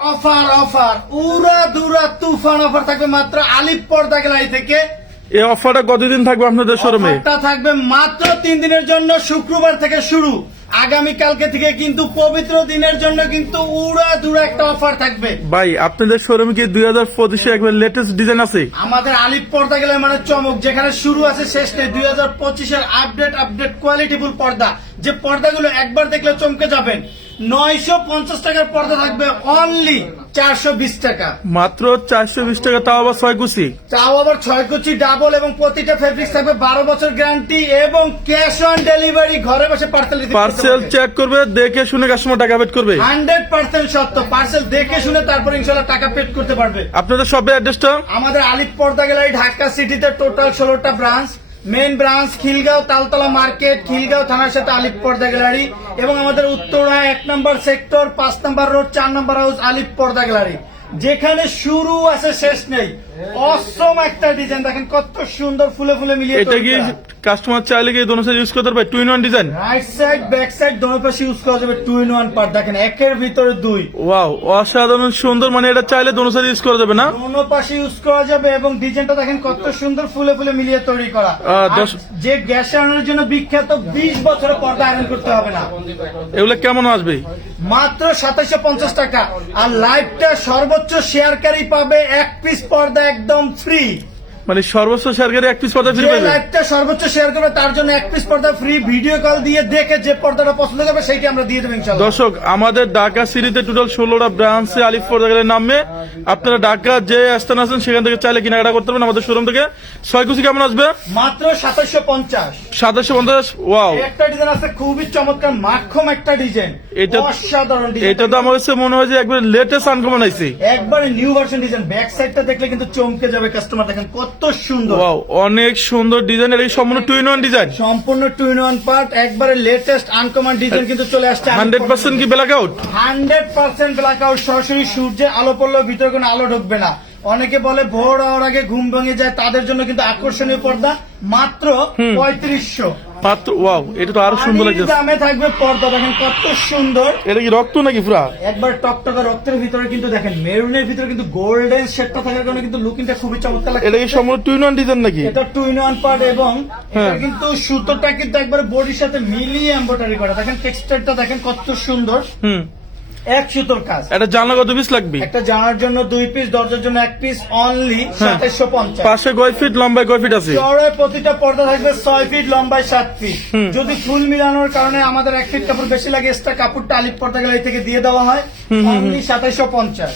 Offer offer উড়া দুরা তুফান offer থাকবে মাত্র আলিফ পর্দা গ্যালারি থেকে। এই অফারটা কতদিন থাকবে আপনাদের শোরুমে? অফারটা থাকবে মাত্র 3 দিনের জন্য, শুক্রবার থেকে শুরু। আগামী কালকে থেকে কিন্তু পবিত্র দিনের জন্য কিন্তু উড়া দুরা একটা অফার থাকবে। ভাই আপনাদের শোরুমে কি 2025 একবার লেটেস্ট ডিজাইন আছে? আমাদের আলিফ পর্দা গ্যালারি মানে চমক, যেখানে শুরু আছে শেষ নেই। 2025 আপডেট কোয়ালিটিফুল পর্দা, যে পর্দাগুলো একবার দেখলে চমকে যাবেন। 950 টাকার পর্দা থাকবে অনলি 420 টাকা, মাত্র 420 টাকা, তাও আবার 6 কুচি। তাও আবার 6 কুচি ডাবল, এবং প্রতিটা ফেব্রিক্স থাকবে 12 বছর গ্যারান্টি এবং ক্যাশ অন ডেলিভারি। ঘরে বসে পার্সেল চেক করবে, দেখে শুনে কাস্টমার টাকা পেড করবে। 100% সত্য। পার্সেল দেখে শুনে তারপর ইনশাআল্লাহ টাকা পেড করতে পারবে। আপনাদের শপের অ্যাড্রেসটা? আমাদের আলিফ পর্দা গ্যালারি ঢাকা সিটিতে টোটাল 16টা branch. Main branch Khilgaon Taltola market, Khilgaon থানার সাথে আলিফ পর্দা গ্যালারি, এবং আমাদের উত্তরা 1 নম্বর সেক্টর 5 নম্বর রোড 4 নম্বর হাউস আলিফ পর্দা গ্যালারি, যেখানে শুরু আছে শেষ নেই। অসম একটা ডিজাইন দেখেন, কত সুন্দর ফুলে ফুলে মিলিয়ে এটা কি কাস্টমার চাইলে কি দোনো সাইড ইউজ করতে পারবে? 2 in 1 design, right side back side দোনো পাশে ইউজ করা যাবে। 2 in 1 পার্ট দেখেন, একের ভিতরে দুই। ওয়াও, অসাধারণ সুন্দর। মানে এটা চাইলে দোনো সাইড ইউজ করা যাবে না? দোনো পাশে ইউজ করা যাবে, এবং ডিজাইনটা দেখেন কত সুন্দর ফুলে ফুলে মিলিয়ে তৈরি করা। আর যে গ্যাস আয়রনের জন্য বিখ্যাত, 20 বছরের পর্দা আয়রন করতে হবে না। এগুলো কেমন আসবে? মাত্র 2750 টাকা। আর লাইভটা সর্বোচ্চ শেয়ারকারী পাবে 1 পিস পর্দা একদম ফ্রি। মানে সর্বোচ্চ শেয়ারকারী 1 পিস পর্দা ফ্রি যে পাবে? লাইভটা সর্বোচ্চ শেয়ার করবে তার জন্য 1 পিস পর্দা ফ্রি। ভিডিও কল দিয়ে দেখে যে পর্দাটা পছন্দ হবে সেইটা আমরা দিয়ে দেবো ইনশাআল্লাহ। দর্শক, আমাদের ঢাকা সিটিতে টোটাল 16টা ব্রাঞ্চে আলিফ পর্দা গ্যালারির নামে আপনারা ঢাকা যে স্থান আছেন সেখান থেকে চাইলে কেনাকাটা করতে পারবেন আমাদের শোরুম থেকে। 6 কুচি কেমন আসবে? মাত্র 2750। 2750। ওয়াও, একটা ডিজাইন আছে খুবই চমৎকার, মাখম একটা ডিজাইন, এটা অসাধারণ ডিজাইন। এটা তো আমার কাছে মনে হয় যে একবার লেটেস্ট আনকমন আইছে, একবারে নিউ ভার্সন ডিজাইন। ব্যাক সাইডটা দেখলে কিন্তু চমকে যাবে কাস্টমার, দেখেন কত সুন্দর। ওয়াও, অনেক সুন্দর ডিজাইন। এটা কি সম্পূর্ণ 2 in 1 ডিজাইন? সম্পূর্ণ 2 in 1 পার্ট, একবারে লেটেস্ট আনকমন ডিজাইন কিন্তু চলে আসছে। 100% কি ব্ল্যাক আউট? 100% black out. সরাসরি সূর্যের আলো পড়লেও ভিতরে কোনো আলো ঢুকবে না। অনেকে বলে ভোর হওয়ার আগে ঘুম ভেঙে যায়, তাদের জন্য কিন্তু আকর্ষণীয় পর্দা মাত্র 3500 মাত্র। ওয়াও, এটা তো আরো সুন্দর লাগছে। দামে থাকবে পর্দা, দেখেন কত সুন্দর। এটা কি রক্ত নাকি পুরা? একবার টকটকা রক্তের ভিতরে কিন্তু দেখেন, মেরুনের ভিতরে কিন্তু গোল্ডেন শেডটা থাকার কারণে কিন্তু লুকিংটা খুবই চমৎকার লাগে। এটা কি সম্পূর্ণ 2 in 1 ডিজাইন নাকি? এটা 2 in 1 পার্ট, এবং হ্যাঁ। এটা কিন্তু সুতোটা কিন্তু একবার বডির সাথে মিলিয়ে এমব্রয়ডারি করা। দেখেন টেক্সচারটা দেখেন কত সুন্দর। এক সুতোর কাজ। এটা জানলা কত পিস লাগবে? একটা জানার জন্য 2 পিস, দরজার জন্য 1 পিস, অনলি 2750। পাশে কয় ফিট লম্বায় কয় ফিট আছে? চওড়ায় প্রতিটা পর্দা থাকবে 6 ফিট, লম্বায় 7 ফিট। যদি ফুল মিলানোর কারণে আমাদের 1 ফিট কাপড় বেশি লাগে, এক্সট্রা কাপড়টা আলিফ পর্দা গ্যালারি থেকে দিয়ে দেওয়া হয়, অনলি 2750।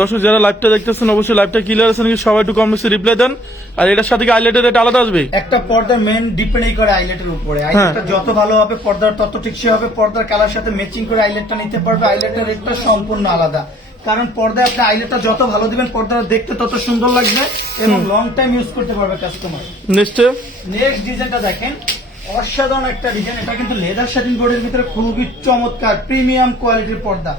দর্শক যারা লাইভটা দেখতেছেন অবশ্যই লাইভটা ক্লিয়ার আছে নাকি সবাই একটু কমেন্টে রিপ্লাই দেন। আর এটার সাথে কি আইলেটের রেট আলাদা আসবে? একটা পর্দা মেন ডিপেন্ডই করে আইলেটের উপরে। আইলেটটা যত ভালো হবে পর্দার তত টেকসই হবে। পর্দার কালার সাথে ম্যাচিং করে আইলেটটা নিতে পারবে। আইলেটের রেটটা সম্পূর্ণ আলাদা, কারণ পর্দায় আপনি আইলেটটা যত ভালো দিবেন পর্দাটা দেখতে তত সুন্দর লাগবে এবং লং টাইম ইউজ করতে পারবে কাস্টমার। নেক্সট ডিজাইনটা দেখেন, অসাধারণ একটা ডিজাইন। এটা কিন্তু লেদার শাটিন বডির ভিতরে খুবই চমৎকার প্রিমিয়াম কোয়ালিটির পর্দা।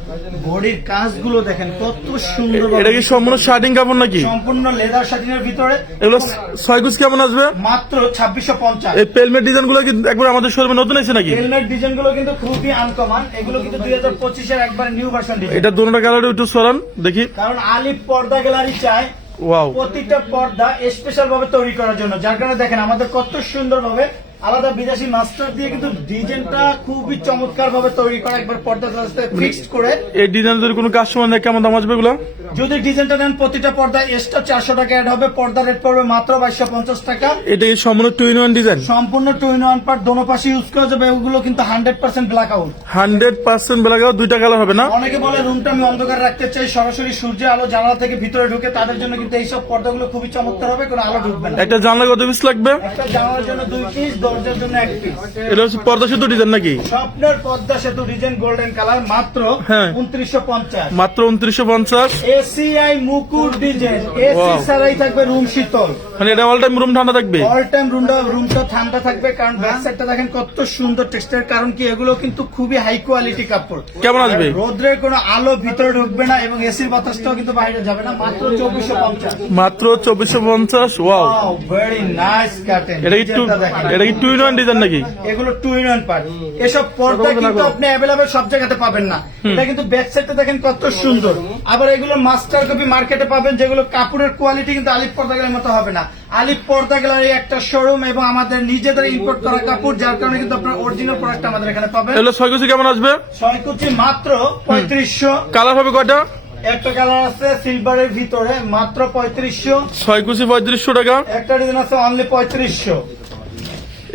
বডির কাজগুলো দেখেন কত সুন্দর। এটা কি সম্পূর্ণ শার্টিং কাপড় নাকি? সম্পূর্ণ লেদার শাটিনের ভিতরে। এগুলো 6 কুচি কেমন আসবে? মাত্র 2650। এই পেলমেট ডিজাইন গুলো কি একবার আমাদের শোরুমে নতুন আছে নাকি? হেলমেট ডিজাইন গুলো কিন্তু খুবই আনকমন। এগুলো কিন্তু 2025 এর একবার নিউ ভার্সন ডিজাইন। এটা দুটোটা কালার একটু সরান দেখি। কারণ আলিফ পর্দা গ্যালারি চায় ওয়াও, প্রতিটা পর্দা স্পেশাল ভাবে তৈরি করার জন্য, যার কারণে দেখেন আমাদের কত সুন্দর ভাবে আলাদা বিদেশি মাস্টার দিয়ে কিন্তু ডিজাইনটা খুবই চমৎকার ভাবে তৈরি করা, একবার পর্দা ফিক্সড করে। এই ডিজাইন যদি কোনো কাস্টমার নেয় কেমন দাম আসবে এগুলো? যদি ডিজাইনটা নেন প্রতিটা পর্দা এক্সট্রা 400 টাকা অ্যাড হবে। পর্দা রেট পড়বে মাত্র 2250 টাকা। এটা কি সম্পূর্ণ 2 in 1 ডিজাইন? সম্পূর্ণ 2 in 1 পার্ট, দোনো পাশে ইউজ করা যাবে। ওগুলো কিন্তু 100% ব্ল্যাক আউট। 100% ব্ল্যাক আউট, দুইটা কালার হবে না? অনেকে বলে রুমটা আমি অন্ধকার রাখতে চাই, সরাসরি সূর্যের আলো জানালা থেকে ভিতরে ঢুকে, তাদের জন্য কিন্তু এইসব পর্দাগুলো খুবই চমৎকার হবে, কোনো আলো ঢুকবে না। একটা জানলা কত পিস লাগবে? একটা জানালার জন্য 2 পিস, দরজার জন্য 1 পিস। এটা হচ্ছে পর্দা সেতু ডিজাইন নাকি? স্বপ্নের পদ্মা সেতু ডিজাইন গোল্ডেন কালার, মাত্র 2950। মাত্র 2950। এসিআই মুকুট ডিজাইন, এসি ছাড়াই থাকবে রুম শীতল। মানে এটা অল টাইম রুম ঠান্ডা থাকবে? অল টাইম রুমটা ঠান্ডা থাকবে, কারণ ব্যাক সাইডটা দেখেন কত সুন্দর টেক্সচার। কারণ কি এগুলো কিন্তু খুবই হাই কোয়ালিটি কাপড়। কেমন আসবে? রোদ্রের কোনো আলো ভিতরে ঢুকবে না এবং এসির বাতাসটাও কিন্তু বাইরে যাবে না। মাত্র 2450। মাত্র 2450। ওয়াও, ভেরি নাইস কাটেন। এটা কি টু ইন ওয়ান ডিজাইন নাকি? এগুলো 2 in 1 পার্ট। এসব পর্দা কিন্তু আপনি অ্যাভেলেবেল সব জায়গাতে পাবেন না। এটা কিন্তু ব্যাক সাইডটা দেখেন কত সুন্দর। আবার এগুলো মাস্টার কপি মার্কেটে পাবেন, যেগুলো কাপড়ের কোয়ালিটি কিন্তু আলিফ পর্দা গ্যালারির মতো হবে না। আলিফ পর্দা গ্যালারি একটা শোরুম এবং আমাদের নিজেদের ইম্পোর্ট করা কাপড়, যার কারণে কিন্তু আপনার অরিজিনাল প্রোডাক্ট আমাদের এখানে পাবেন। এগুলো 6 কুচি কেমন আসবে? 6 কুচি মাত্র 3500। কালার হবে কয়টা? একটা কালার আছে সিলভারের ভিতরে মাত্র 3500। 6 কুচি 3500 টাকা। একটা ডিজাইন আছে অনলি 3500।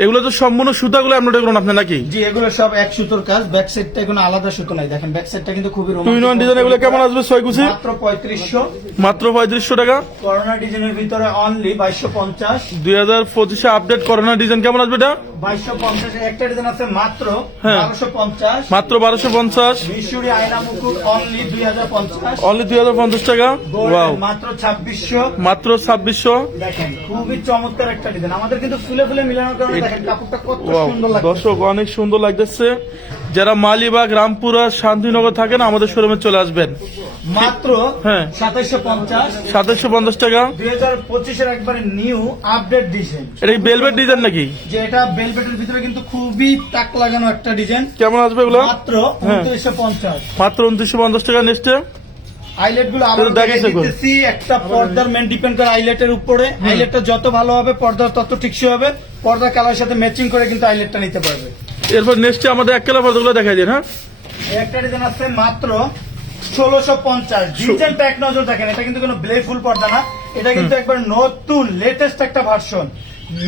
এগুলো তো সম্পূর্ণ সুতাগুলো আপনারা করুন আপনি নাকি? জি, এগুলো সব এক সুতোর কাজ। ব্যাক সাইডটা কোনো আলাদা সুতো নাই, দেখেন ব্যাক সাইডটা কিন্তু খুবই টু ইন ওয়ান ডিজাইন এগুলো কেমন আসবে? 6 কুচি মাত্র 3500। মাত্র 3500 টাকা। করোনা ডিজাইনের ভিতরে অনলি 2250। 2025 আপডেট করোনা ডিজাইন কেমন আসবে এটা? 2250 একটা ডিজাইন আছে মাত্র হ্যাঁ। 1250। মাত্র 1250। মিশরি আয়না মুকুট অনলি 2050। অনলি 2050 টাকা। ওয়াও, মাত্র 2600। মাত্র 2600। দেখেন খুবই চমৎকার একটা ডিজাইন। আমাদের কিন্তু ফুলে ফুলে মিলানোর কারণে দেখেন কাপড়টা কত ওয়াও, সুন্দর লাগছে। দর্শক অনেক সুন্দর লাগতেছে। যারা মালিবাগ, রামপুরা, শান্তিনগর থাকেন আমাদের শোরুমে চলে আসবেন। মাত্র হ্যাঁ। 2750। 2750 টাকা। 2025 এর একবারে নিউ আপডেট ডিজাইন। এটা কি বেলভেট ডিজাইন নাকি? যে এটা বেলভেটের ভিতরে কিন্তু খুবই তাক লাগানো একটা ডিজাইন। কেমন আসবে এগুলো? মাত্র হ্যাঁ। 2950। মাত্র 2950 টাকা। নেক্সটে আইলেট গুলো আবার দেখাইছে গো। দেখতেছি। একটা পর্দার মেন ডিপেন্ড করে আইলেটের উপরে। আইলেটটা যত ভালো হবে পর্দার তত টিকসই হবে। পর্দা কালার সাথে ম্যাচিং করে কিন্তু আইলেটটা নিতে পারবে। এরপর নেক্সটে আমাদের এক কালার পর্দাগুলো দেখাই দিন। হ্যাঁ, একটা ডিজাইন আছে মাত্র 1650। ডিজাইনটা এক নজর দেখেন, এটা কিন্তু কোনো ব্লেফুল পর্দা না, এটা কিন্তু একবার নতুন লেটেস্ট একটা ভার্সন।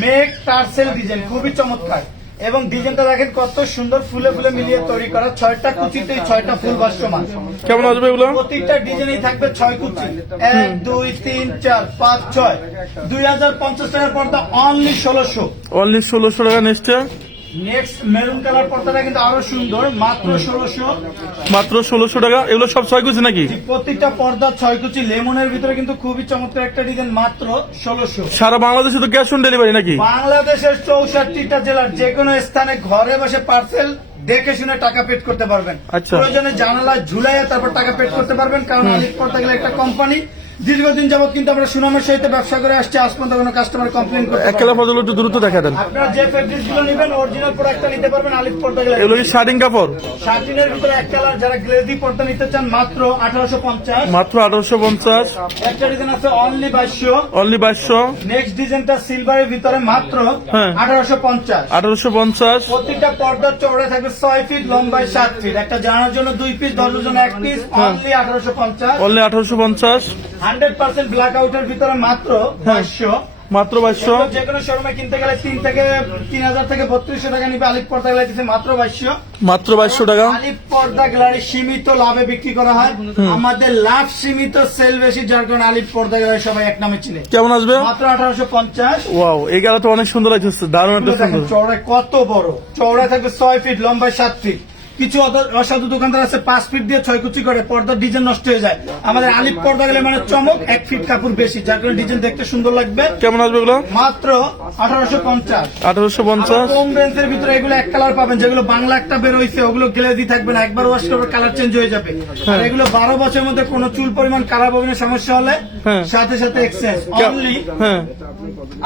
মেক টার্সেল ডিজাইন খুবই চমৎকার এবং ডিজাইনটা দেখেন কত সুন্দর, ফুলে ফুলে মিলিয়ে তৈরি করা। 6টা কুচিতেই 6টা ফুল ভাসমান। কেমন আসবে এগুলো? প্রতিটা ডিজাইনই থাকবে 6 কুচি। 1 2 3 4 5 6। 2050 টাকার পর্দা অনলি 1600। অনলি 1600 টাকা। নেক্সটে নেক্সট মেরুন কালার পর্দাটা কিন্তু আরো সুন্দর, মাত্র 1600। মাত্র 1600 টাকা। এগুলো সব 6 কুচি নাকি? প্রত্যেকটা পর্দা 6 কুচি। লেমনের ভিতরে কিন্তু খুবই চমৎকার একটা ডিজাইন, মাত্র 1600। সারা বাংলাদেশে তো ক্যাশ অন ডেলিভারি নাকি? বাংলাদেশের 64টা জেলার যে কোনো স্থানে ঘরে বসে পার্সেল দেখে শুনে টাকা পেড করতে পারবেন। আচ্ছা। প্রয়োজনে জানালায় ঝুলাইয়া তারপর টাকা পেড করতে পারবেন, কারণ আলিফ পর্দা গেলে একটা কোম্পানি। দীর্ঘদিন যাবত কিন্তু আমরা সুনামের সহিত ব্যবসা করে আসছি, আজ পর্যন্ত কোনো কাস্টমার কমপ্লেন করতে এক পারেনি। কালার পর্দাগুলো একটু দ্রুত দেখা দেন। আপনারা যে ফেব্রিক গুলো নেবেন অরিজিনাল প্রোডাক্টটা নিতে পারবেন আলিফ পর্দা গেলে। এগুলো কি শার্টিং কাপড়? শার্টিনের ভিতরে এক কালার, যারা গ্লেজি পর্দা নিতে চান মাত্র 1850। মাত্র 1850। একটা ডিজাইন আছে অনলি 2200। অনলি 2200। নেক্সট ডিজাইনটা সিলভারের ভিতরে মাত্র হ্যাঁ। 1850। 1850। প্রত্যেকটা পর্দার চওড়ায় থাকবে 6 ফিট, লম্বায় 7 ফিট। একটা জানার জন্য 2 পিস, দরজার জন্য 1 পিস। অনলি 1850। অনলি 1850। 100% ব্ল্যাক আউটের ভিতরে মাত্র 2200। মাত্র 2200। যে কোনো শোরুমে কিনতে গেলে 3000 থেকে 3200 টাকা নিবে। আলিফ পর্দা গ্যালারি দিচ্ছে মাত্র 2200। মাত্র 2200 টাকা। আলিফ পর্দা গ্যালারি সীমিত লাভে বিক্রি করা হয়। আমাদের লাভ সীমিত, সেল বেশি, যার কারণে আলিফ পর্দা গ্যালারি সবাই এক নামে চিনে। কেমন আসবে? মাত্র 1850। ওয়াও, এই গাড়া তো অনেক সুন্দর লাগছে, দারুণ একটা দেখেন সুন্দর। চওড়ায় কত বড়। চওড়ায় থাকবে 6 ফিট, লম্বায় 7 ফিট। কিছু অসাধু দোকানদার আছে 5 ফিট দিয়ে 6 কুচি করে, পর্দার ডিজাইন নষ্ট হয়ে যায়। আমাদের আলিফ পর্দা গেলে মানে চমক, 1 ফিট কাপড় বেশি, যার কারণে ডিজাইন দেখতে সুন্দর লাগবে। কেমন আসবে এগুলো? মাত্র 1850। 1850। কম রেঞ্জের ভিতরে এগুলো এক কালার পাবেন, যেগুলো বাংলা একটা বের হয়েছে ওগুলো গ্লেজি থাকবে না, একবার ওয়াশ করবে কালার চেঞ্জ হয়ে যাবে। আর এগুলো 12 বছরের মধ্যে কোনো চুল পরিমাণ কালার ববিনের সমস্যা হলে হ্যাঁ। সাথে সাথে এক্সচেঞ্জ। অনলি হ্যাঁ,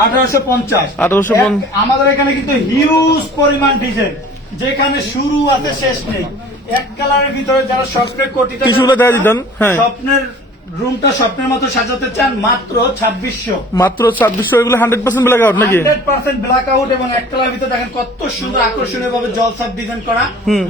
1850। 1850। আমাদের এখানে কিন্তু হিউজ পরিমাণ ডিজাইন, যেখানে শুরু আছে শেষ নেই। এক কালারের ভিতরে যারা স্বপ্নের কোটিটা কিছুগুলো দেখা দিতেন। হ্যাঁ। স্বপ্নের রুমটা স্বপ্নের মতো সাজাতে চান মাত্র 2600। মাত্র 2600। এগুলো 100% ব্ল্যাক আউট নাকি? 100% ব্ল্যাক আউট এবং এক কালার ভিতরে দেখেন কত সুন্দর আকর্ষণীয় ভাবে জলসাপ ডিজাইন করা।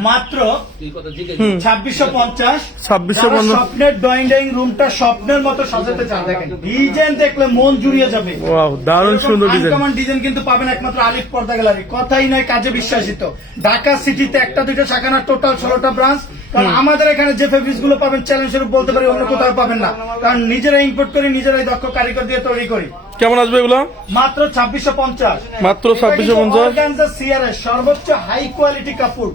মাত্র 2650। 2650। যারা স্বপ্নের ড্রয়িং রুমটা স্বপ্নের মতো সাজাতে চান, দেখেন ডিজাইন দেখলে মন জুড়িয়ে যাবে। ওয়াও, দারুণ সুন্দর ডিজাইন। আনকমন ডিজাইন কিন্তু পাবেন একমাত্র আলিফ পর্দা গ্যালারি। কথাই নাই, কাজে বিশ্বাসিত। ঢাকা সিটিতে একটা দুইটা শাখা না, টোটাল 16টা ব্রাঞ্চ। কারণ আমাদের এখানে যে ফেব্রিক্স গুলো পাবেন চ্যালেঞ্জ স্বরূপ বলতে পারি অন্য কোথাও পাবেন না, কারণ নিজেরাই ইম্পোর্ট করি, নিজেরাই দক্ষ কারিগর দিয়ে তৈরি করি। কেমন আসবে এগুলো? মাত্র 2650। মাত্র 2650। অর্গানজা সিআরএস সর্বোচ্চ হাই কোয়ালিটি কাপড়।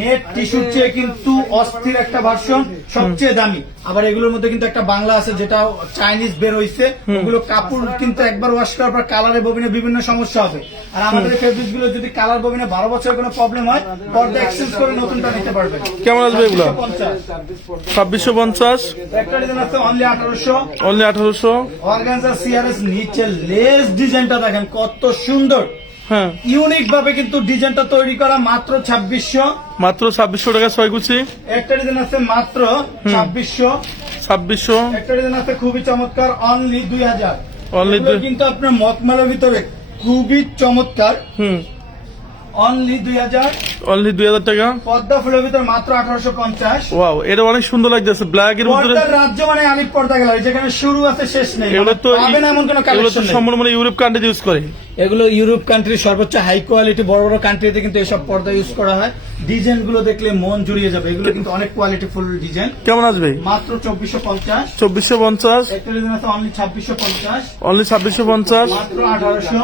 নেট টিস্যুর চেয়ে কিন্তু অস্থির একটা ভার্সন, সবচেয়ে দামি। আবার এগুলোর মধ্যে কিন্তু একটা বাংলা আছে যেটা চাইনিজ বের হইছে। ওগুলো কাপড় কিন্তু একবার ওয়াশ করার পর কালারে ববিনে বিভিন্ন সমস্যা হবে। আর আমাদের ফেব্রিক গুলো যদি কালার ববিনে 12 বছরের কোনো প্রবলেম হয়, পর্দা এক্সচেঞ্জ করে নতুনটা নিতে পারবেন। কেমন আসবে এগুলো? 2650। একটা ডিজাইন আছে অনলি 1800। অনলি 1800। অর্গানজা সিআরএস নিচে লেস ডিজাইনটা দেখেন কত সুন্দর। হ্যাঁ ইউনিক ভাবে কিন্তু ডিজাইনটা তৈরি করা, মাত্র 2600। মাত্র 2600 টাকা 6 কুচি। একটা ডিজাইন আছে মাত্র 2600। 2600। একটা ডিজাইন আছে খুবই চমৎকার, অনলি 2000। Only এগুলো কিন্তু আপনার মকমালের ভিতরে খুবই চমৎকার, অনলি 2000। অনলি 2000 টাকা। পদ্মা ফুলের ভিতরে মাত্র 1850। ওয়াও, এটা অনেক সুন্দর লাগতেছে ব্ল্যাক এর ভিতরে। পর্দার রাজ্য মানে আলিপ পর্দা গ্যালারি, যেখানে শুরু আছে শেষ নেই, এগুলো তো পাবেন এমন কোনো এগুলো তো কালেকশন নেই। সম্পূর্ণ মানে ইউরোপ কান্ট্রি ইউজ করে। এগুলো ইউরোপ কান্ট্রির সর্বোচ্চ হাই কোয়ালিটি, বড় বড় কান্ট্রিতে কিন্তু এসব পর্দা ইউজ করা হয়। ডিজাইন গুলো দেখলে মন জুড়িয়ে যাবে, এগুলো কিন্তু অনেক কোয়ালিটি ফুল ডিজাইন। কেমন আসবে? মাত্র 2450। 2450। একটা ডিজাইন আছে অনলি 2650। অনলি 2650। মাত্র 1800।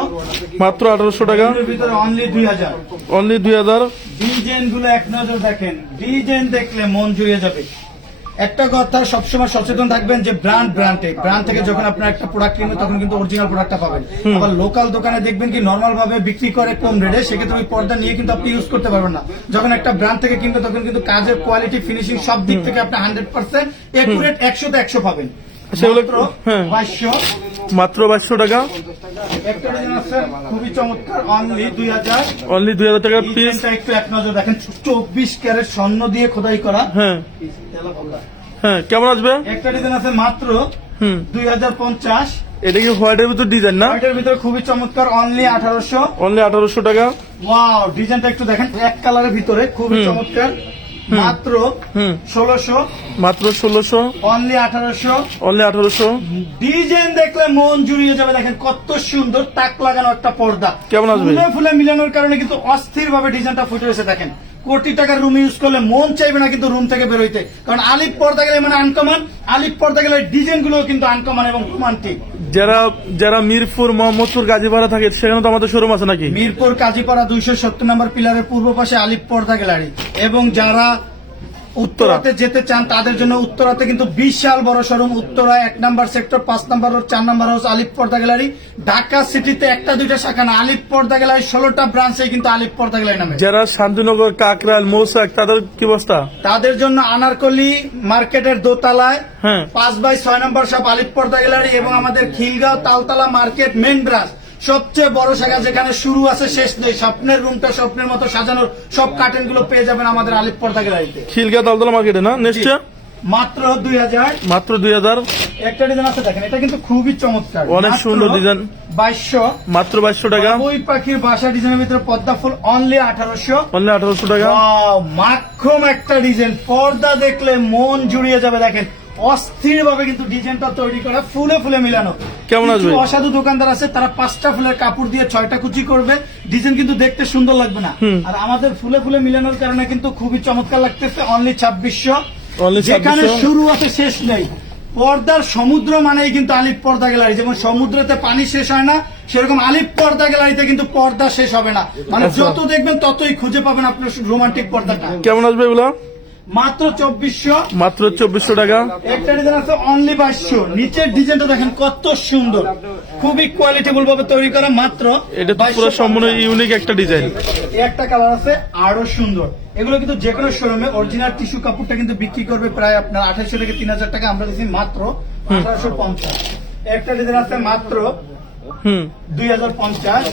মাত্র 1800 টাকা। এগুলোর ভিতরে অনলি 2000। অনলি 2000। ডিজাইন গুলো এক নজর দেখেন, ডিজাইন দেখলে মন জুড়িয়ে যাবে। একটা কথা সবসময় সচেতন থাকবেন যে ব্র্যান্ড থেকে যখন আপনার একটা প্রোডাক্ট কিনবেন তখন কিন্তু অরিজিনাল প্রোডাক্টটা পাবেন। আবার লোকাল দোকানে দেখবেন কি নর্মাল ভাবে বিক্রি করে কম রেটে, সেক্ষেত্রে ওই পর্দা নিয়ে কিন্তু আপনি ইউজ করতে পারবেন না। যখন একটা ব্র্যান্ড থেকে কিনবেন তখন কিন্তু কাজের কোয়ালিটি, ফিনিশিং সব দিক থেকে আপনি 100% একুরেট, 100 তে 100 পাবেন। সেগুলো মাত্র হ্যাঁ 2200। মাত্র 2200 টাকা। একটা ডিজাইন আছে খুবই চমৎকার, অনলি 2000। অনলি 2000 টাকা পিস। ডিজাইনটা একটু এক নজর দেখেন, 24 ক্যারেট স্বর্ণ দিয়ে খোদাই করা। হ্যাঁ হ্যাঁ, কেমন আসবে? একটা ডিজাইন আছে মাত্র 2050। এটা কি হোয়াইটের ভিতর ডিজাইন না? এটার ভিতরে খুবই চমৎকার, অনলি 1800। অনলি 1800 টাকা। ওয়াও, ডিজাইনটা একটু দেখেন, এক কালারের ভিতরে খুবই চমৎকার, মাত্র 1600। মাত্র 1600। অনলি 1800। অনলি 1800। ডিজাইন দেখলে মন জুড়িয়ে যাবে, দেখেন কত সুন্দর তাক লাগানো একটা পর্দা। কেমন আসবে? ফুলে ফুলে মিলানোর কারণে কিন্তু অস্থির ভাবে ডিজাইনটা ফুটে এসে দেখেন। কোটি টাকার রুম ইউজ করলে মন চাইবে না কিন্তু রুম থেকে বেরোইতে, কারণ আলিপ পর্দা গেলে মানে আনকমন, আলিপ পর্দা গেলে ডিজাইন গুলো কিন্তু আনকমন এবং রোমান্টিক। যারা মিরপুর, মোহাম্মদপুর, গাজীপাড়া থাকে সেখানে তো আমাদের শোরুম আছে নাকি? মিরপুর কাজীপাড়া 270 নম্বর পিলারের পূর্ব পাশে আলিপ পর্দা গ্যালারি, এবং যারা উত্তরাতে যেতে চান তাদের জন্য উত্তরাতে কিন্তু বিশাল বড় শোরুম, উত্তরা 1 নম্বর সেক্টর, 5 নম্বর রোড, 4 নম্বর হাউস, আলিপ পর্দা গ্যালারি। ঢাকা সিটিতে একটা দুইটা শাখা না, আলিপ পর্দা গ্যালারি 16টা ব্রাঞ্চে কিন্তু আলিপ পর্দা গ্যালারি নামে। যারা শান্তিনগর, কাকরাইল, মৌসাক তাদের কি অবস্থা? তাদের জন্য আনারকলি মার্কেটের দোতলায় হ্যাঁ 5/6 নম্বর সব আলিপ পর্দা গ্যালারি, এবং আমাদের Khilgaon Taltola market main branch সবচেয়ে বড় শাখা, যেখানে শুরু আছে শেষ নেই। স্বপ্নের রুমটা স্বপ্নের মতো সাজানোর সব কার্টেন গুলো পেয়ে যাবেন আমাদের আলিপ পর্দা গ্যালারিতে। খিলগাঁও তালতলা মার্কেটে না? নেক্সট মাত্র 2000। মাত্র 2000। একটা ডিজাইন আছে দেখেন, এটা কিন্তু খুবই চমৎকার, অনেক সুন্দর ডিজাইন। 2200। মাত্র 2200 টাকা। ওই পাখির বাসা ডিজাইনের ভিতরে পদ্মা ফুল, অনলি 1800। অনলি 1800 টাকা। ওয়াও, মাখম একটা ডিজাইন, পর্দা দেখলে মন জুড়িয়ে যাবে। দেখেন অস্থির ভাবে কিন্তু ডিজাইনটা তৈরি করা, ফুলে ফুলে মিলানো। কেমন আসবে? কিছু অসাধু দোকানদার আছে, তারা 5টা ফুলের কাপড় দিয়ে 6টা কুচি করবে, ডিজাইন কিন্তু দেখতে সুন্দর লাগবে না। আর আমাদের ফুলে ফুলে মিলানোর কারণে কিন্তু খুবই চমৎকার লাগতেছে, অনলি 2600। অনলি যেখানে 2600। শুরু আছে শেষ নেই। পর্দার সমুদ্র মানেই কিন্তু আলিপ পর্দা গ্যালারি, যেমন সমুদ্রতে পানি শেষ হয় না, সেরকম আলিপ পর্দা গ্যালারিতে কিন্তু পর্দা শেষ হবে না। মানে আচ্ছা। যত দেখবেন ততই খুঁজে পাবেন আপনার রোমান্টিক পর্দাটা। কেমন আসবে এগুলো? মাত্র 2400। মাত্র 2400 টাকা। একটা ডিজাইন আছে অনলি 2200। নিচের ডিজাইনটা দেখেন কত সুন্দর, খুবই কোয়ালিটিফুল ভাবে তৈরি করা, মাত্র এটা তো পুরো সম্পূর্ণ ইউনিক একটা ডিজাইন। একটা কালার আছে আরো সুন্দর। এগুলো কিন্তু যে কোনো শোরুমে অরিজিনাল টিস্যু কাপড়টা কিন্তু বিক্রি করবে প্রায় আপনার 2800 থেকে 3000 টাকা, আমরা দিচ্ছি মাত্র 1850। একটা ডিজাইন আছে মাত্র 2050।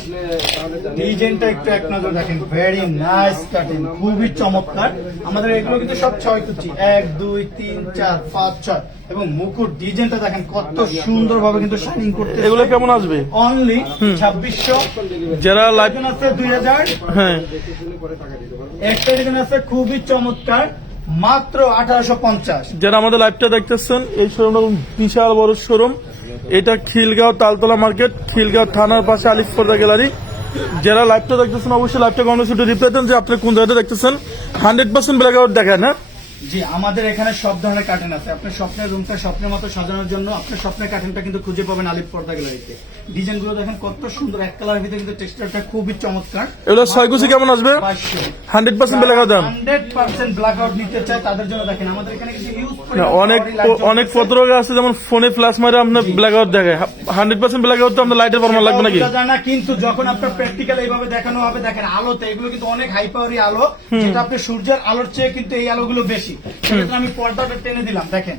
ডিজাইনটা একটু এক নজর দেখেন, ভেরি নাইস কাটিং, খুবই চমৎকার। আমাদের এগুলো কিন্তু সব 6 কুচি, 1 2 3 4 5 6, এবং মুকুট ডিজাইনটা দেখেন কত সুন্দর ভাবে কিন্তু শাইনিং করতে। এগুলো কেমন আসবে? অনলি 2600। যারা লাইভ ডিজাইন আছে 2000। হ্যাঁ একটা ডিজাইন আছে খুবই চমৎকার, মাত্র 1850। যারা আমাদের লাইভটা দেখতেছেন, এই শোরুমটা বিশাল বড় শোরুম। এটা খিলগাঁও তালতলা মার্কেট, খিলগাঁও থানার পাশে আলিপ পর্দা গ্যালারি। যারা লাইভটা দেখতেছেন অবশ্যই লাইভটা কমেন্টে একটু রিপ্লাই দেন যে আপনি কোন জায়গাটা দেখতেছেন। 100% ব্ল্যাক আউট দেখায় না? জি, আমাদের এখানে সব ধরনের কার্টেন আছে। আপনার স্বপ্নের রুমটা স্বপ্নের মতো সাজানোর জন্য আপনার স্বপ্নের কার্টেনটা কিন্তু খুঁজে পাবেন আলিপ পর্দা গ্যালারিতে। ডিজাইন গুলো দেখেন কত সুন্দর, এক কালারের ভিতরে কিন্তু টেক্সচারটা খুবই চমৎকার। এগুলো 6 কুচি কেমন আসবে? 100% ব্ল্যাক আউট দাম। 100% ব্ল্যাক আউট নিতে চাই তাদের জন্য দেখেন আমাদের এখানে কিন্তু ইউজ না, অনেক ফটোগ্রাফ আছে যেমন ফোনে ফ্ল্যাশ মারে আপনার ব্ল্যাক আউট দেখায়। 100% ব্ল্যাক আউট তো আপনার লাইটের ফরমাল লাগবে নাকি? জানা, কিন্তু যখন আপনার প্র্যাকটিক্যাল এইভাবে দেখানো হবে, দেখেন আলোতে এগুলো কিন্তু অনেক হাই পাওয়ারি আলো, যেটা আপনি সূর্যের আলোর চেয়ে কিন্তু এই আলোগুলো বেশি। সেক্ষেত্রে আমি পর্দাটা টেনে দিলাম, দেখেন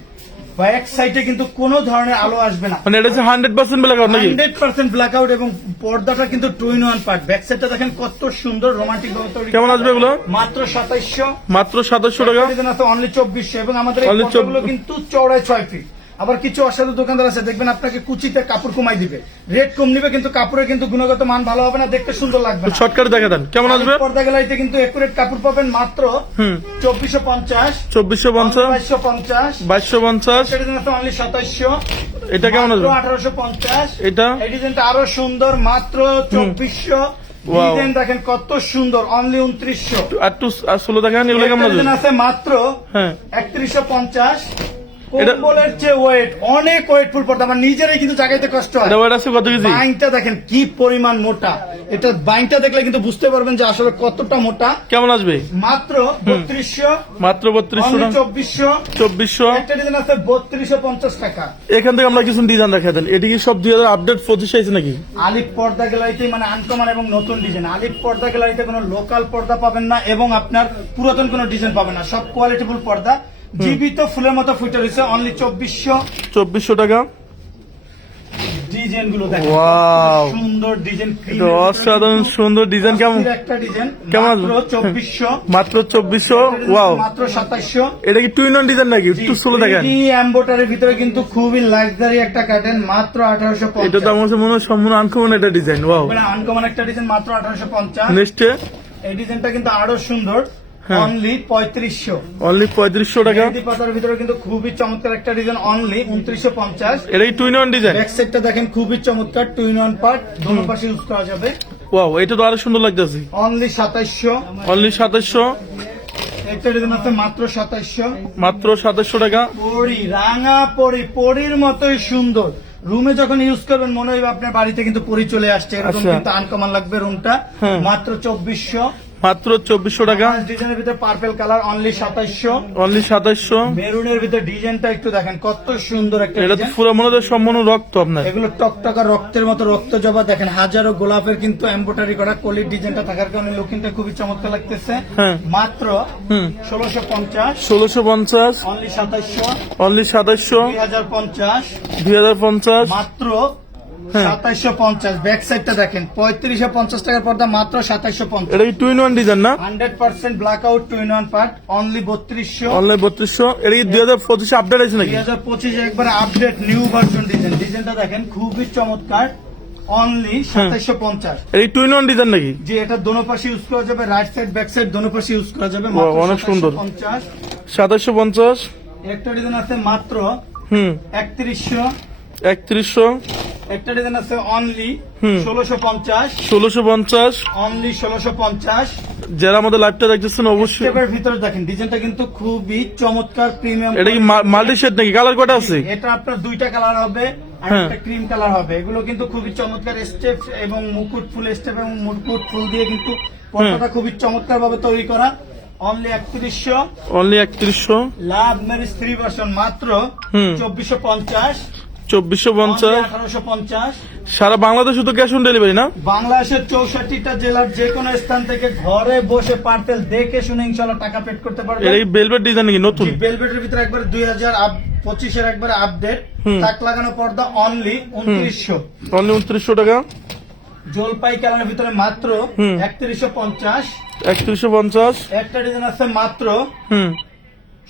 ব্যাক সাইডে কিন্তু কোনো ধরনের আলো আসবে না, মানে এটা হচ্ছে 100% ব্ল্যাক আউট নাকি? 100% ব্ল্যাক আউট, এবং পর্দাটা কিন্তু 2-in-1 পার্ট। ব্যাক সাইডটা দেখেন কত সুন্দর রোমান্টিক ভাবে তৈরি। কেমন আসবে এগুলো? মাত্র 2700। মাত্র 2700 টাকা। অনলি 2400, এবং আমাদের এই Only পর্দাগুলো কিন্তু চওড়ায় 6 ফিট। আবার কিছু অসাধু দোকানদার আছে দেখবেন আপনাকে কুচিতে কাপড় কমাই দিবে, রেট কম নিবে, কিন্তু কাপড়ের কিন্তু গুণগত মান ভালো হবে না, দেখতে সুন্দর লাগবে না। শর্টকাট দেখা দেন কেমন আসবে? পর্দা গ্যালারিতে কিন্তু একুরেট কাপড় পাবেন মাত্র 2450, 2450, 2250, 2250। অনলি 2700। এটা কেমন আসবে? 1850। এটা এই ডিজাইনটা আরো সুন্দর, মাত্র 2400। Wow. ডিজাইন দেখেন কত সুন্দর, অনলি 2900। একটু স্লো দেখেন, এগুলো কেমন আসবে? আছে মাত্র হ্যাঁ 3150। এটা- কম্বলের চেয়ে ওয়েট, অনেক ওয়েটফুল পর্দা, আমার নিজেরই কিন্তু জাগাইতে কষ্ট হয়। এটা ওয়েট আছে কত কেজি? বাইংটা দেখেন কি পরিমাণ মোটা, এটা বাইংটা দেখলে কিন্তু বুঝতে পারবেন যে আসলে কতটা মোটা। কেমন আসবে? মাত্র 3200, মাত্র 3200 টাকা। 2400। 2400। একটা ডিজাইন আছে 3250 টাকা। এখান থেকে আমরা কিছু ডিজাইন দেখা দেন। এটি কি সব 2000 আপডেট 25 আইছে নাকি? আলিফ পর্দা গ্যালারিতে মানে আনকমন এবং নতুন ডিজাইন। আলিফ পর্দা গ্যালারিতে কোনো লোকাল পর্দা পাবেন না, এবং আপনার পুরাতন কোনো ডিজাইন পাবেন না, সব কোয়ালিটিফুল পর্দা, জীবিত ফুলের মতো ফুটে রয়েছে। অনলি 2400। 2400 টাকা। ডিজাইন গুলো দেখেন Wow. কত সুন্দর ডিজাইন, এটা অসাধারণ সুন্দর ডিজাইন। কেমন একটা ডিজাইন কেমন মাত্র আসবে? 2400। মাত্র 2400। ওয়াও, মাত্র 2700। এটা কি টুইন অন ডিজাইন নাকি? একটু স্লো দেখেন। এই এমব্রয়ডারির ভিতরে কিন্তু খুবই লাক্সারি একটা কাটেন, মাত্র এটা 1850। তো আমার কাছে মনে হয় সম্পূর্ণ আনকমন একটা ডিজাইন। ওয়াও। মানে আনকমন একটা ডিজাইন, মাত্র 1850। নেক্সটে এই ডিজাইনটা কিন্তু আরো সুন্দর, হ্যাঁ। অনলি 3500। অনলি 3500 টাকা। মেহেদি পাতার ভিতরে কিন্তু খুবই চমৎকার একটা ডিজাইন, অনলি 2950। এটা কি টুইন অন ডিজাইন? ব্যাক সাইডটা দেখেন খুবই চমৎকার, 2-in-1 পার্ট, দোনো পাশে ইউজ করা যাবে। ওয়াও, এটা তো আরো সুন্দর লাগতেছে। অনলি 2700। অনলি 2700। একটা ডিজাইন আছে মাত্র 2700। মাত্র 2700 টাকা। পরি, রাঙা পরি, পরির মতোই সুন্দর। রুমে যখন ইউজ করবেন মনে হয় আপনার বাড়িতে কিন্তু পরি চলে আসছে, এরকম আচ্ছা। কিন্তু আনকমন লাগবে রুমটা। হ্যাঁ। মাত্র 2400। মাত্র 2400 টাকা। ডিজাইনের ভিতরে পার্পল কালার, অনলি 2700। অনলি 2700। মেরুনের ভিতরে ডিজাইনটা একটু দেখেন কত সুন্দর একটা এটা তো ডিজাইন। পুরো মনে হয় সম্পূর্ণ রক্ত আপনার। এগুলো টকটকা রক্তের মতো রক্ত জবা, দেখেন হাজারো গোলাপের কিন্তু এমব্রয়ডারি করা কলির ডিজাইনটা থাকার কারণে লুকিংটা খুবই চমৎকার লাগতেছে। হ্যাঁ। মাত্র 1650। 1650। অনলি 2700। অনলি 2700। 2050। 2050। মাত্র হ্যাঁ। 2750। ব্যাক সাইডটা দেখেন 3550 টাকার পর্দা, মাত্র 2750। এটা কি টুইন ওয়ান ডিজাইন না? 100% black out, 2-in-1 part, only 3200। Only 3200। এটা কি 2025 আপডেট আছে নাকি? 2025 একবার আপডেট নিউ ভার্সন ডিজাইন। ডিজাইনটা দেখেন খুবই চমৎকার, অনলি 2750। এটা কি টুইন ওয়ান ডিজাইন নাকি? যে এটা দোনো পাশে ইউজ করা যাবে, রাইট সাইড ব্যাক সাইড দোনো পাশে ইউজ করা যাবে। বাহ, অনেক সুন্দর। 2750। 2750। একটা ডিজাইন আছে মাত্র 3100। 3100। একটা ডিজাইন আছে অনলি হুম। 1650। 1650। অনলি 1650। যারা আমাদের লাইভটা দেখতেছেন অবশ্যই। স্টেপের ভিতরে দেখেন ডিজাইনটা কিন্তু খুবই চমৎকার, প্রিমিয়াম। এটা কি মাল্টি শেড নাকি? কালার কয়টা আছে? এটা আপনার দুইটা কালার হবে, আর হ্যাঁ। একটা ক্রিম কালার হবে। এগুলো কিন্তু খুবই চমৎকার স্টেপ এবং মুকুট ফুল স্টেপ এবং মুকুট ফুল দিয়ে কিন্তু পর্দাটা খুবই চমৎকার ভাবে তৈরি করা। অনলি 3100। অনলি 3100। লাভ ম্যারেজ 3 ভার্সন, মাত্র হুম। 2450। 2450। 1850। সারা বাংলাদেশ শুধু ক্যাশ অন ডেলিভারি না? বাংলাদেশের 64টা জেলার যে কোনো স্থান থেকে ঘরে বসে পার্সেল দেখে শুনে ইনশাল্লাহ টাকা পেড করতে পারবে। এটা কি বেলভেট ডিজাইন নাকি নতুন? বেলভেটের ভিতরে একবার 2025 এর একবার আপডেট, হুম। তাক লাগানো পর্দা, অনলি 2900। অনলি 2900 টাকা। জলপাই কালারের ভিতরে মাত্র হুম। 3150। 3150। একটা ডিজাইন আছে মাত্র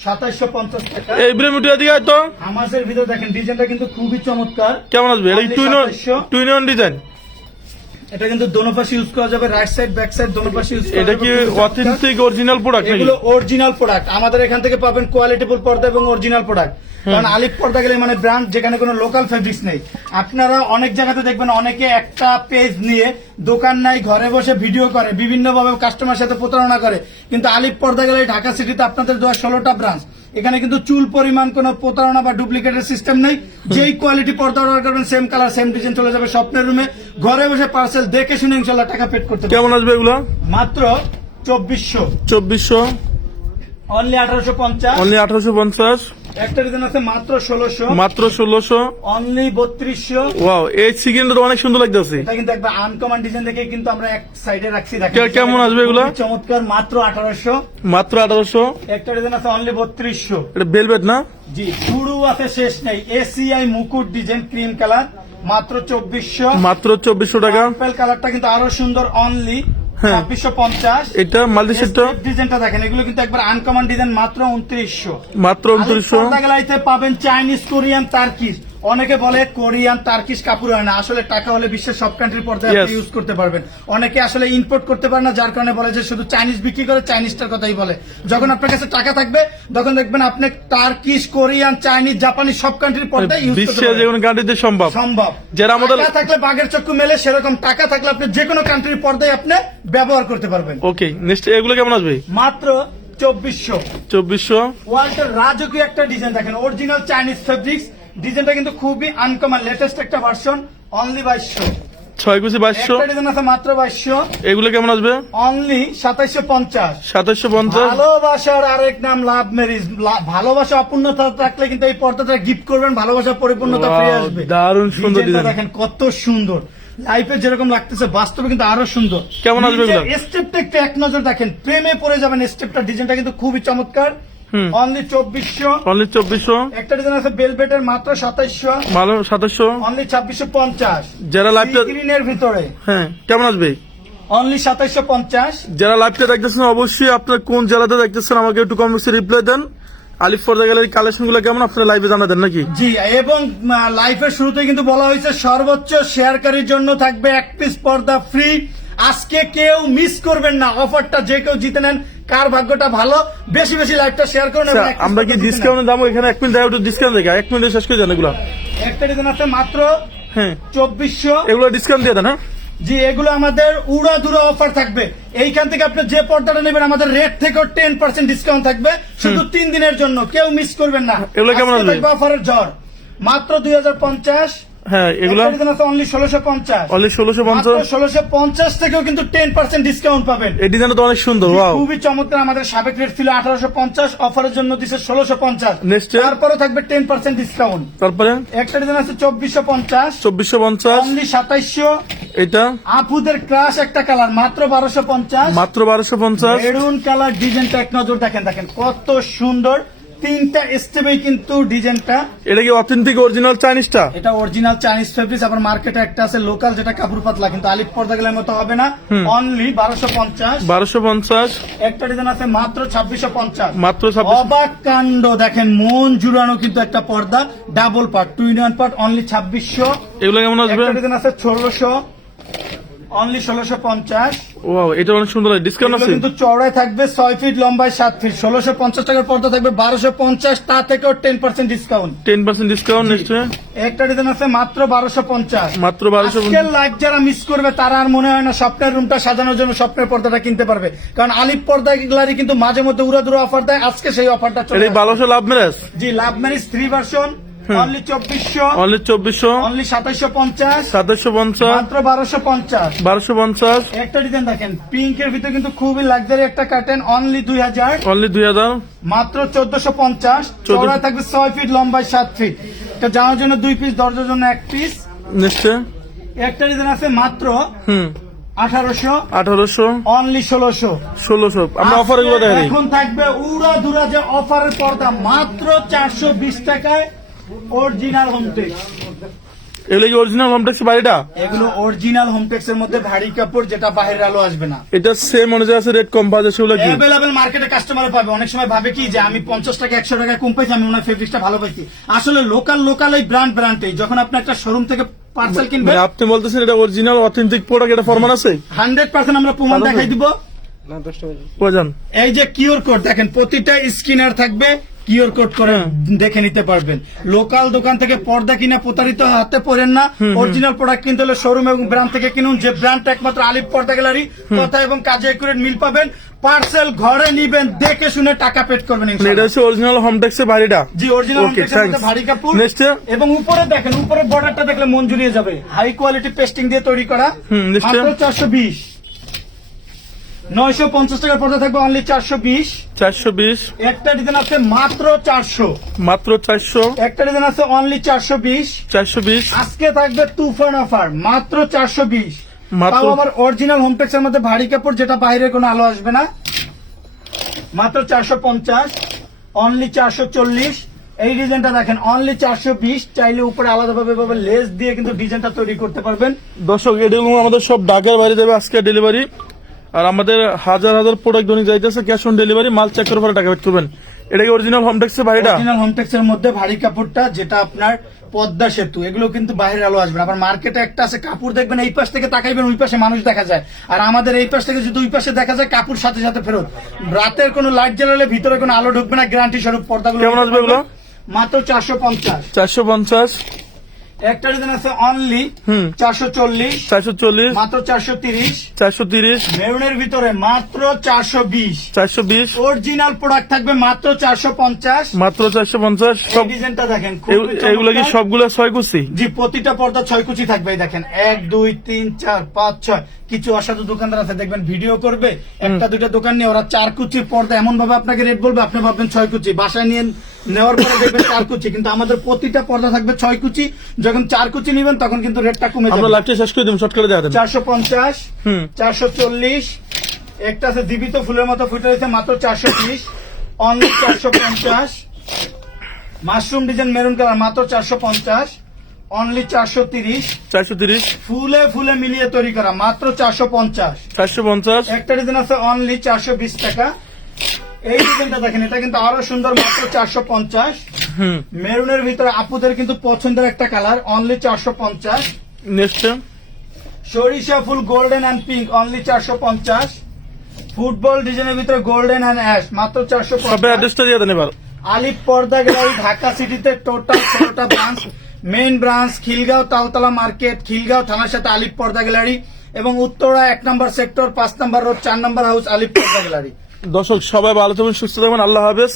2750 টাকা। এই ব্রেমুটিয়া দিকে তো আমাদের ভিতরে দেখেন ডিজাইনটা কিন্তু খুবই চমৎকার। কেমন আসবে? এটা কি Only twin 2700। Twin on design? এটা কিন্তু দোনো পাশে ইউজ করা যাবে, রাইট সাইড ব্যাক সাইড দোনো পাশে ইউজ করা এটা যাবে। কি খুবই চমৎকার। অথেন্টিক অরিজিনাল প্রোডাক্ট নাকি? এগুলো অরিজিনাল প্রোডাক্ট, আমাদের এখান থেকে পাবেন কোয়ালিটিফুল পর্দা এবং অরিজিনাল প্রোডাক্ট। কারণ আলিফ পর্দা গেলে মানে ব্র্যান্ড, যেখানে কোনো লোকাল ফেব্রিক্স নেই। আপনারা অনেক জায়গাতে দেখবেন অনেকে একটা পেজ নিয়ে দোকান নাই, ঘরে বসে ভিডিও করে, বিভিন্ন ভাবে কাস্টমার সাথে প্রতারণা করে। কিন্তু আলিফ পর্দা গেলে ঢাকা সিটিতে আপনাদের দেওয়া 16টা ব্রাঞ্চ, এখানে কিন্তু চুল পরিমাণ কোনো প্রতারণা বা ডুপ্লিকেটের সিস্টেম নেই। যেই কোয়ালিটি পর্দা অর্ডার করবেন সেম কালার সেম ডিজাইন চলে যাবে স্বপ্নের রুমে, ঘরে বসে পার্সেল দেখে শুনে ইনশাল্লাহ টাকা পেড করতে পারবেন। কেমন আসবে এগুলো? মাত্র 2400। 2400। অনলি 1850। অনলি 1850। একটা ডিজাইন আছে মাত্র 1600, মাত্র 1600। অনলি 3200। ওয়াও, এই সিগন্যালটা অনেক সুন্দর লাগতেছে। এটা কিন্তু একবার আনকমন ডিজাইন দেখে কিন্তু আমরা এক সাইডে রাখছি। কেমন আসবে এগুলা? চমৎকার, মাত্র 1800। মাত্র 1800। একটা ডিজাইন আছে অনলি 3200। এটা বেলভেট না? জি, শুরু আছে শেষ নেই। এসিআই মুকুট ডিজাইন, ক্রিম কালার, মাত্র 2400। মাত্র 2400 টাকা। পার্পল কালারটা কিন্তু আরো সুন্দর, অনলি 2650। এটা মাল্টি সেক্টর ডিজাইনটা দেখেন, এগুলো কিন্তু একবার আনকমন ডিজাইন, মাত্র 2900। মাত্র 2900। পর্দাগুলাইতে পাবেন চাইনিজ, কোরিয়ান, টার্কিশ। অনেকে বলে কোরিয়ান টার্কিশ কাপড় হয় না, আসলে টাকা হলে বিশ্বের সব কান্ট্রির পর্দায় Yes. আপনি ইউজ করতে পারবেন। অনেকে আসলে ইম্পোর্ট করতে পারে না, যার কারণে বলে যে শুধু চাইনিজ বিক্রি করে, চাইনিজটার কথাই বলে। যখন আপনার কাছে টাকা থাকবে তখন দেখবেন আপনি টার্কিশ, কোরিয়ান, চাইনিজ, জাপানি সব কান্ট্রির পর্দায় ইউজ করতে বিশ্বের যে পারবেন। কোনো কান্ট্রিতে সম্ভব। সম্ভব। যারা আমাদের টাকা থাকলে বাঘের চক্ষু মেলে, সেরকম টাকা থাকলে আপনি যে কোনো কান্ট্রির পর্দায় আপনি ব্যবহার করতে পারবেন। ওকে, নেক্সট এগুলো কেমন আসবে? মাত্র 2400। 2400। ওয়াল্টার রাজকীয় একটা ডিজাইন দেখেন, অরিজিনাল চাইনিজ ফেব্রিক্স। ডিজাইনটা কিন্তু খুবই আনকমন, লেটেস্ট একটা ভার্সন, অনলি 2200। 6 কুচি 2200। একটা ডিজাইন আছে মাত্র 2200, এগুলো কেমন আসবে? অনলি 2750। 2750। ভালোবাসার আরেক নাম লাভ ম্যারেজ। ভালোবাসা অপূর্ণতা থাকলে কিন্তু এই পর্দাটা গিফট করবেন, ভালোবাসার পরিপূর্ণতা ফিরে আসবে। দারুণ সুন্দর ডিজাইনটা ডিজাইন। দেখেন কত সুন্দর, লাইফে যেরকম লাগতেছে বাস্তবে কিন্তু আরো সুন্দর। কেমন আসবে এগুলো? স্টেপটা একটু এক নজর দেখেন, প্রেমে পড়ে যাবেন। স্টেপটা ডিজাইনটা কিন্তু খুবই চমৎকার, অনলি 2400। অনলি 2400। একটা ডিজাইন আছে বেলভেটের, মাত্র 2700, ভালো 2700। অনলি 2650। যারা লাইভটা গ্রিনের ভিতরে, হ্যাঁ কেমন আসবে? অনলি 2750। যারা লাইভটা দেখতেছেন অবশ্যই আপনার কোন জেলাতে দেখতেছেন আমাকে একটু কমেন্টসে রিপ্লাই দেন। আলিফ পর্দা গ্যালারি কালেকশন গুলো কেমন আপনারা লাইভে জানাতেন নাকি? জি, এবং লাইফের শুরুতে কিন্তু বলা হয়েছে সর্বোচ্চ শেয়ারকারীর জন্য থাকবে এক পিস পর্দা ফ্রি। আজকে কেউ মিস করবেন না অফারটা, যে কেউ জিতে নেন। কার ভাগ্যটা ভালো, বেশি বেশি লাইভটা শেয়ার করুন এবং এক piece আমরা কি পর্দা জিতে নেন। ডিসকাউন্টের দাম এখানে 1 মিনিট একটু ডিসকাউন্ট দেখা 1 মিনিটে শেষ করে দেন এগুলো। একটা ডিজাইন আছে মাত্র হ্যাঁ 2400। এগুলো ডিসকাউন্ট দিয়ে দেন। হ্যাঁ জি, এগুলো আমাদের উড়াধুরা অফার থাকবে। এইখান থেকে আপনি যে পর্দাটা নেবেন আমাদের রেট থেকেও 10% ডিসকাউন্ট থাকবে, শুধু 3 দিনের জন্য। কেউ মিস করবেন না। এগুলো কেমন আসবে? অফারের ঝড়, মাত্র 2050। হ্যাঁ এগুলো অনলি 1650। অনলি 1650। 1650 থেকেও কিন্তু 10% ডিসকাউন্ট পাবেন। এই ডিজাইনটা তো অনেক সুন্দর। ওয়াও, খুবই চমৎকার। আমাদের সাবেক রেট ছিল 1850, অফারের জন্য দিচ্ছে 1650। Next. তারপরে থাকবে 10% ডিসকাউন্ট। তারপরে একটা ডিজাইন আছে 2450, 2450। অনলি 2700। এটা আপুদের ক্রাশ একটা কালার, মাত্র 1250। মাত্র 1250। মেরুন কালার ডিজাইনটা এক নজর দেখেন, দেখেন কত সুন্দর। 3টা স্টেপে কিন্তু ডিজাইনটা। এটা কি অথেন্টিক অরিজিনাল চাইনিজটা? এটা অরিজিনাল চাইনিজ ফেব্রিক্স। আবার মার্কেটে একটা আছে লোকাল, যেটা কাপড় পাতলা, কিন্তু আলিফ পর্দা গেলের মতো হবে না, অনলি 1250। 1250। একটা ডিজাইন আছে মাত্র 2650। মাত্র 26। অবাক কাণ্ড দেখেন, মন জুড়ানো কিন্তু একটা পর্দা, double part, 2 in 1 part, only 2600। এগুলো কেমন আসবে? একটা ডিজাইন আছে 1600, অনলি 1650। ওয়াও, এটা অনেক সুন্দর। ডিসকাউন্ট এগুলো আছে? কিন্তু চওড়ায় থাকবে 6 ফিট, লম্বায় 7 ফিট। 1650 টাকার পর্দা থাকবে 1250, তা থেকেও 10% ডিসকাউন্ট। 10% ডিসকাউন্ট। নেক্সট একটা ডিজাইন আছে মাত্র 1250। মাত্র 1250। আজকের লাইভ যারা মিস করবে তারা আর মনে হয় না স্বপ্নের রুমটা সাজানোর জন্য স্বপ্নের পর্দাটা কিনতে পারবে, কারণ আলিফ পর্দা গ্যালারি কিন্তু মাঝে মধ্যে উড়াদুরা অফার দেয়। আজকে সেই অফারটা চলে এটা আসবে। ভালোবাসা লাভ ম্যারেজ। জি, love marriage 3 version, only 2400, only 2400। Only 2750, 2750। মাত্র 1250। 1250। একটা ডিজাইন দেখেন, পিঙ্কের ভিতরে কিন্তু খুবই লাক্সারি একটা কার্টেন, অনলি 2000, অনলি 2000। মাত্র 1450। চওড়া থাকবে 6 ফিট, লম্বায় 7 ফিট। এটা জানার জন্য 2 পিস, দরজার জন্য 1 পিস। নেক্সট একটা ডিজাইন আছে মাত্র 1800, 1800। অনলি 1600। 1600। আমরা অফার এগুলো দেখাই দিই। এখন থাকবে উড়াধুরা যে অফারের পর্দা, মাত্র 420 টাকায়, অরিজিনাল হোমটেক্স। এগুলো কি অরিজিনাল হোমটেক্স বাড়িটা? এগুলো অরিজিনাল হোমটেক্স এর মধ্যে ভারী কাপড়, যেটা বাইরের আলো আসবে না। এটা সেম অনুযায়ী আছে রেট কম পাওয়া যায় সেগুলো কি? অ্যাভেলেবেল মার্কেটে কাস্টমার পাবে। অনেক সময় ভাবে কি যে আমি 50 টাকা 100 টাকা কম পাইছি, আমি ওনার ফেব্রিক্সটা ভালো পাইছি। আসলে লোকাল এই ব্র্যান্ডেই যখন আপনি একটা শোরুম থেকে পার্সেল কিনবেন, মানে আপনি বলতেছেন এটা অরিজিনাল অথেন্টিক প্রোডাক্ট, এটা ফরমান আছে? 100% আমরা প্রমাণ ভালো দেখাই তো? দিব। প্রয়োজন এই যে কিউআর কোড দেখেন, প্রতিটা স্ক্রিনার থাকবে, কিউআর কোড করে দেখে নিতে পারবেন। লোকাল দোকান থেকে পর্দা কিনা প্রতারিত হাতে পড়েন না। অরিজিনাল প্রোডাক্ট কিনতে হলে শোরুম এবং ব্র্যান্ড থেকে কিনুন, যে ব্র্যান্ডটা একমাত্র আলিফ পর্দা গ্যালারি। কথা এবং কাজে একুরেট মিল পাবেন। পার্সেল ঘরে নিবেন, দেখে শুনে টাকা পেড করবেন এটা ইনশাআল্লাহ। হচ্ছে অরিজিনাল হোমটেক্স এর বাড়িটা। জি, অরিজিনাল Okay, thanks. ভারী কাপড়। Next. এবং উপরে দেখেন, উপরে বর্ডারটা দেখলে মন জুড়িয়ে যাবে। হাই কোয়ালিটি পেস্টিং দিয়ে তৈরি করা, next. মাত্র 420। 950 টাকার পর্দা থাকবে অনলি 420। 420, একটা ডিজাইন আছে মাত্র 400। মাত্র 400, একটা ডিজাইন আছে অনলি 420। 420, আজকে থাকবে তুফান অফার মাত্র 420। মাত্র- তাও আবার অরিজিনাল হোমটেক্স এর মধ্যে ভারী কাপড়, যেটা বাইরে কোনো আলো আসবে না। মাত্র 450, অনলি 440। এই ডিজাইনটা দেখেন অনলি 420। চাইলে উপরে আলাদাভাবে লেস দিয়ে কিন্তু ডিজাইনটা তৈরি করতে পারবেন। দর্শক এগুলো আমাদের সব ঢাকার বাইরে দেবে আজকে ডেলিভারি। আর আমাদের হাজার হাজার প্রোডাক্ট দৈনিক যাইতেছে, ক্যাশ অন ডেলিভারি, মাল চেক করে পরে টাকা পেড করবেন। এটা কি অরিজিনাল হোমটেক্সের ভাইটা? অরিজিনাল হোমটেক্স এর মধ্যে ভারী কাপড়টা, যেটা আপনার পদ্মা সেতু, এগুলো কিন্তু বাইরের আলো আসবে না। আবার মার্কেটে একটা আছে কাপড়, দেখবেন এই পাশ থেকে তাকাইবেন ওই পাশে মানুষ দেখা যায়, আর আমাদের এই পাশ থেকে যদি ওই পাশে দেখা যায় কাপড় সাথে সাথে ফেরত। রাতের কোনো লাইট জ্বালালে ভিতরে কোনো আলো ঢুকবে না, গ্যারান্টি স্বরূপ পর্দাগুলো। কেমন আসবে এগুলো? মাত্র 450। 450, একটা ডিজাইন আছে অনলি হুম 440, 440, মাত্র 430। 430, মেরুনের ভিতরে মাত্র 420। 420, অরিজিনাল প্রোডাক্ট থাকবে মাত্র 450। মাত্র 450। এই সব ডিজাইনটা দেখেন, এগুলো কি সবগুলো 6 কুচি? জি, প্রতিটা পর্দা 6 কুচি থাকবে। এই দেখেন 1 2 3 4 5 6। কিছু অসাধু দোকানদার আছে দেখবেন ভিডিও করবে, একটা দুইটা দোকান নিয়ে ওরা 4 কুচি পর্দা এমন ভাবে আপনাকে রেট বলবে, আপনি ভাববেন 6 কুচি, বাসায় নিয়ে নেওয়ার পরে দেখবেন 4 কুচি। কিন্তু আমাদের প্রতিটা পর্দা থাকবে 6 কুচি। যখন 4 কুচি নেবেন তখন কিন্তু রেটটা কমে আমরা যাবে। লাইভটা শেষ করে দিন, শর্ট করে দেখা দেন। 450, হুম 440। একটা আছে জীবিত ফুলের মতো ফুটে রয়েছে মাত্র 420, only 450। Mushroom design maroon colour মাত্র 450, অনলি 430। 430, ফুলে ফুলে মিলিয়ে তৈরি করা মাত্র 450। 450, একটা ডিজাইন আছে অনলি 420 টাকা। এই ডিজাইনটা দেখেন, এটা কিন্তু আরো সুন্দর, মাত্র 450। হুম মেরুনের ভিতরে আপুদের কিন্তু পছন্দের একটা কালার, অনলি 450। নেক্সট সরিষা ফুল golden and pink, only 450। Football ডিজাইনের ভিতরে গোল্ডেন অ্যান্ড অ্যাশ, মাত্র সবে 450। অ্যাড্রেসটা দিয়ে দেন এবার। আলিফ পর্দা গ্যালারি, ঢাকা সিটিতে টোটাল 16টা branch. Main branch Khilgaon Taltola market, Khilgaon থানার সাথে আলিফ পর্দা গ্যালারি, এবং উত্তরা 1 নম্বর সেক্টর 5 নম্বর রোড 4 নম্বর হাউস, আলিফ পর্দা গ্যালারি। দর্শক সবাই ভালো থাকবেন, সুস্থ থাকবেন, আল্লাহ হাফেজ।